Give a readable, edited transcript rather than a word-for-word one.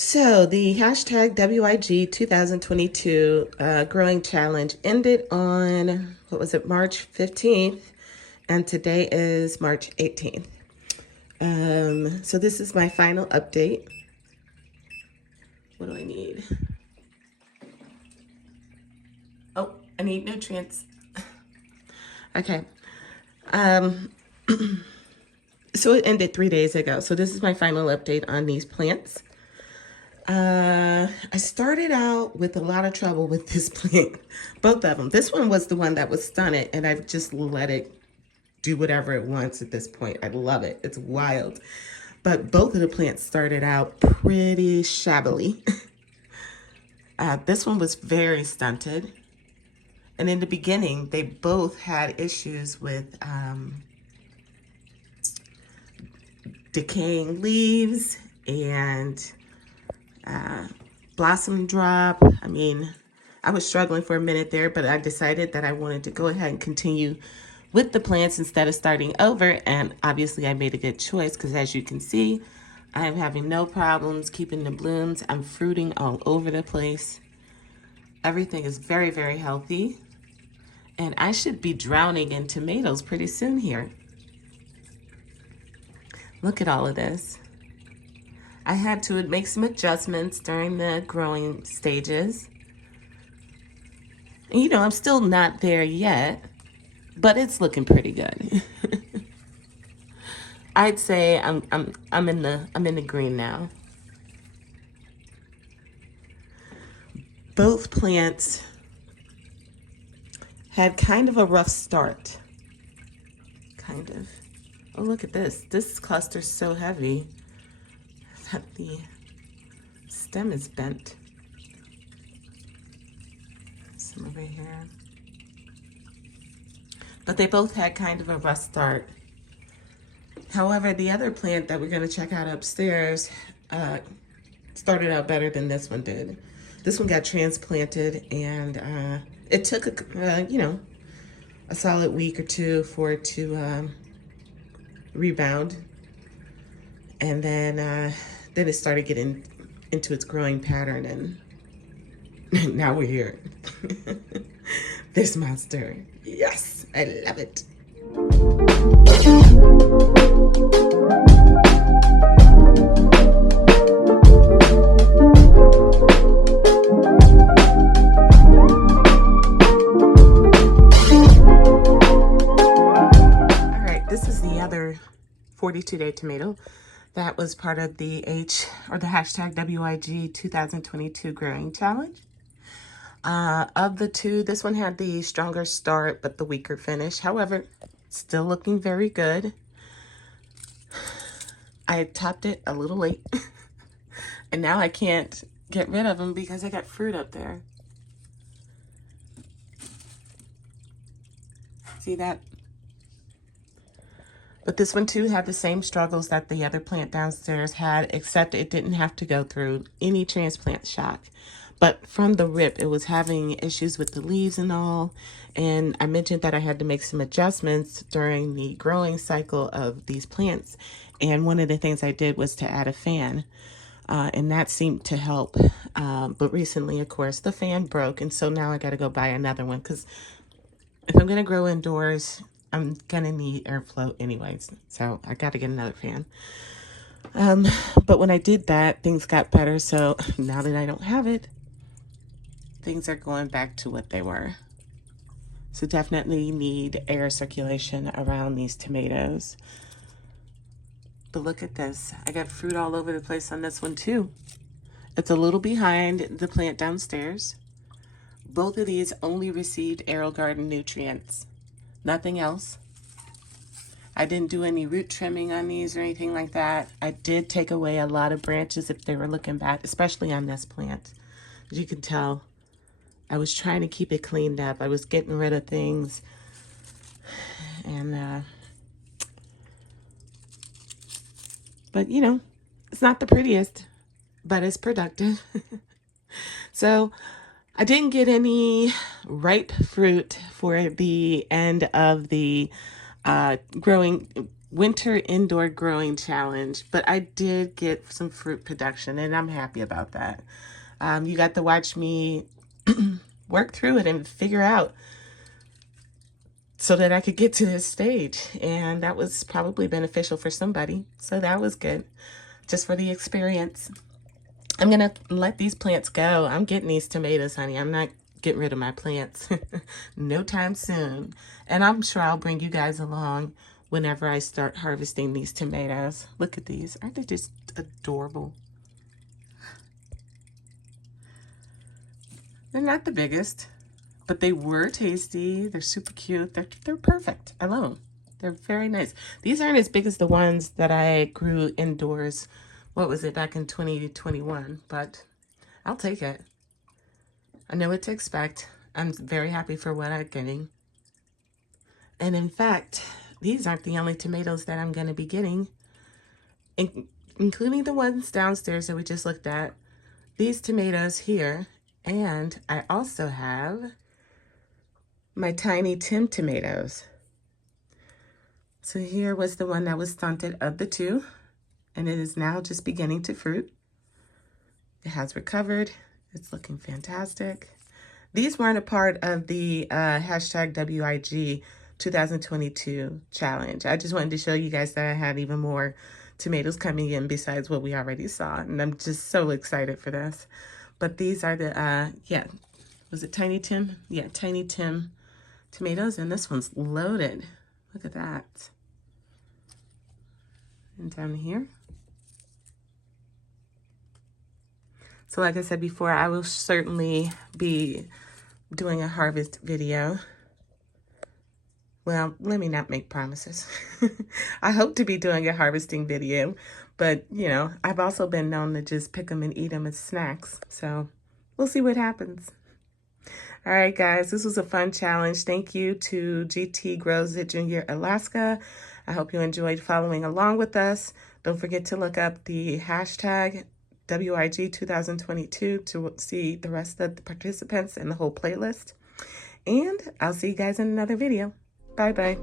So the hashtag WIG 2022 growing challenge ended on, what was it, March 15th, and today is March 18th. So this is my final update. What do I need? Oh, I need nutrients. Okay. So it ended 3 days ago. So this is my final update on these plants. I started out with a lot of trouble with this plant, both of them. This one was the one that was stunted, and I've just let it do whatever it wants at this point. I love it. It's wild. But both of the plants started out pretty shabbily. This one was very stunted. And in the beginning, they both had issues with decaying leaves and blossom drop. I mean, I was struggling for a minute there, but I decided that I wanted to go ahead and continue with the plants instead of starting over. And obviously I made a good choice because, as you can see, I'm having no problems keeping the blooms. I'm fruiting all over the place. Everything is very, very healthy. And I should be drowning in tomatoes pretty soon here. Look at all of this. I had to make some adjustments during the growing stages. And, you know, I'm still not there yet, but it's looking pretty good. I'd say I'm in the green now. Both plants had kind of a rough start. Kind of. Oh, look at this. This cluster's so heavy that the stem is bent. Some over here. But they both had kind of a rough start. However, the other plant that we're going to check out upstairs started out better than this one did. This one got transplanted, and it took a solid week or two for it to rebound, and then it started getting into its growing pattern, and now we're here. This monster, yes, I love it. All right, this is the other 42-day tomato that was part of the hashtag WIG 2022 growing challenge. Of the two, this one had the stronger start but the weaker finish. However, still looking very good. I topped it a little late and now I can't get rid of them because I got fruit up there. See that? But this one too had the same struggles that the other plant downstairs had, except it didn't have to go through any transplant shock. But from the rip, it was having issues with the leaves and all. And I mentioned that I had to make some adjustments during the growing cycle of these plants. And one of the things I did was to add a fan. And that seemed to help. But recently, of course, the fan broke. And so now I got to go buy another one. Because if I'm going to grow indoors, I'm going to need airflow anyways. So I got to get another fan. But when I did that, things got better. So now that I don't have it, things are going back to what they were. So definitely need air circulation around these tomatoes. But look at this. I got fruit all over the place on this one too. It's a little behind the plant downstairs, Both of these only received AeroGarden nutrients, nothing else. I didn't do any root trimming on these or anything like that. I did take away a lot of branches if they were looking bad, especially on this plant. As you can tell, I was trying to keep it cleaned up. I was getting rid of things. And, but you know, it's not the prettiest, but it's productive. So I didn't get any ripe fruit for the end of the winter indoor growing challenge, but I did get some fruit production, and I'm happy about that. You got to watch me work through it and figure out so that I could get to this stage, and that was probably beneficial for somebody, so that was good, just for the experience. I'm gonna let these plants go. I'm getting these tomatoes, honey. I'm not getting rid of my plants no time soon, and I'm sure I'll bring you guys along whenever I start harvesting these tomatoes. Look at these. Aren't they just adorable? They're not the biggest, but they were tasty. They're super cute. They're perfect. I love them. They're very nice. These aren't as big as the ones that I grew indoors. What was it, back in 2021? But I'll take it. I know what to expect. I'm very happy for what I'm getting. And in fact, these aren't the only tomatoes that I'm going to be getting, including the ones downstairs that we just looked at. These tomatoes here, and I also have my Tiny Tim tomatoes. So here was the one that was stunted of the two, and it is now just beginning to fruit. It has recovered. It's looking fantastic. These weren't a part of the hashtag WIG 2022 challenge. I just wanted to show you guys that I had even more tomatoes coming in besides what we already saw, and I'm just so excited for this. But these are the, yeah, was it Tiny Tim? Yeah, Tiny Tim tomatoes, and this one's loaded. Look at that. And down here. So like I said before, I will certainly be doing a harvest video. Well, let me not make promises. I hope to be doing a harvesting video, but you know, I've also been known to just pick them and eat them as snacks. So we'll see what happens. All right, guys, this was a fun challenge. Thank you to GT Grows It Junior Alaska. I hope you enjoyed following along with us. Don't forget to look up the hashtag WIG 2022 to see the rest of the participants and the whole playlist. And I'll see you guys in another video. Bye-bye.